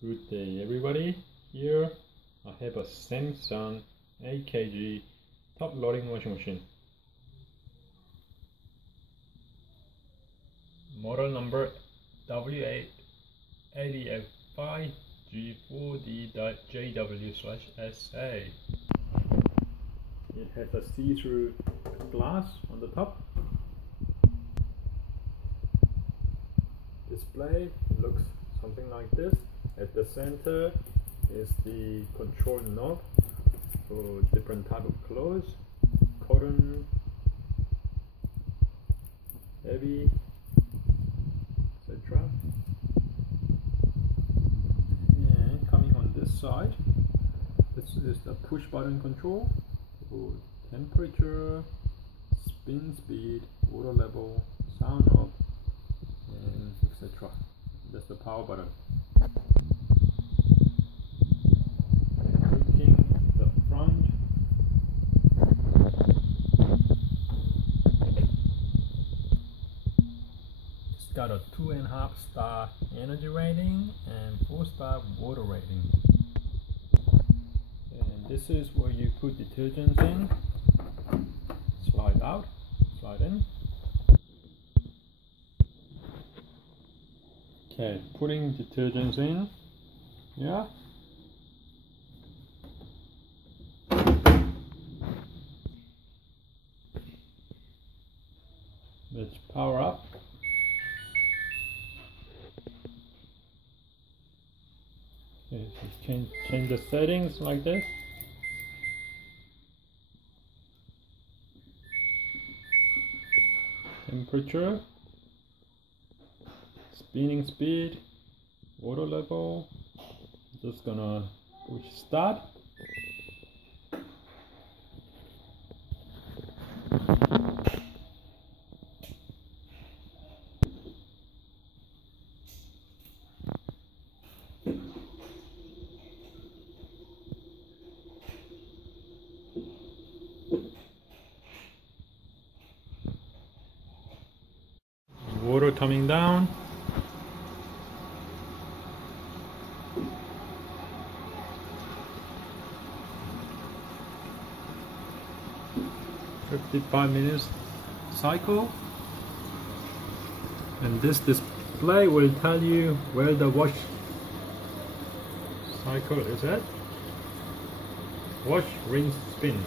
Good day everybody. Here I have a Samsung 8 kg top loading washing machine. Model number W885G4D.JW/SA. It has a see-through glass on the top. Display looks something like this. At the center is the control knob for different type of clothes, cotton, heavy, etc. And coming on this side, this is the push button control for temperature, spin speed, water level, sound knob, and etc. That's the power button. Looking the front, it's got a 2.5 star energy rating and 4-star water rating. And this is where you put detergents in. Slide out, slide in. Okay, putting detergents in. Yeah. Let's power up. Okay, so change the settings like this. Temperature, spinning speed, water level. Just gonna push start. Water coming down. "55 minutes cycle," and this display will tell you where the wash cycle is at. Wash, rinse, spin.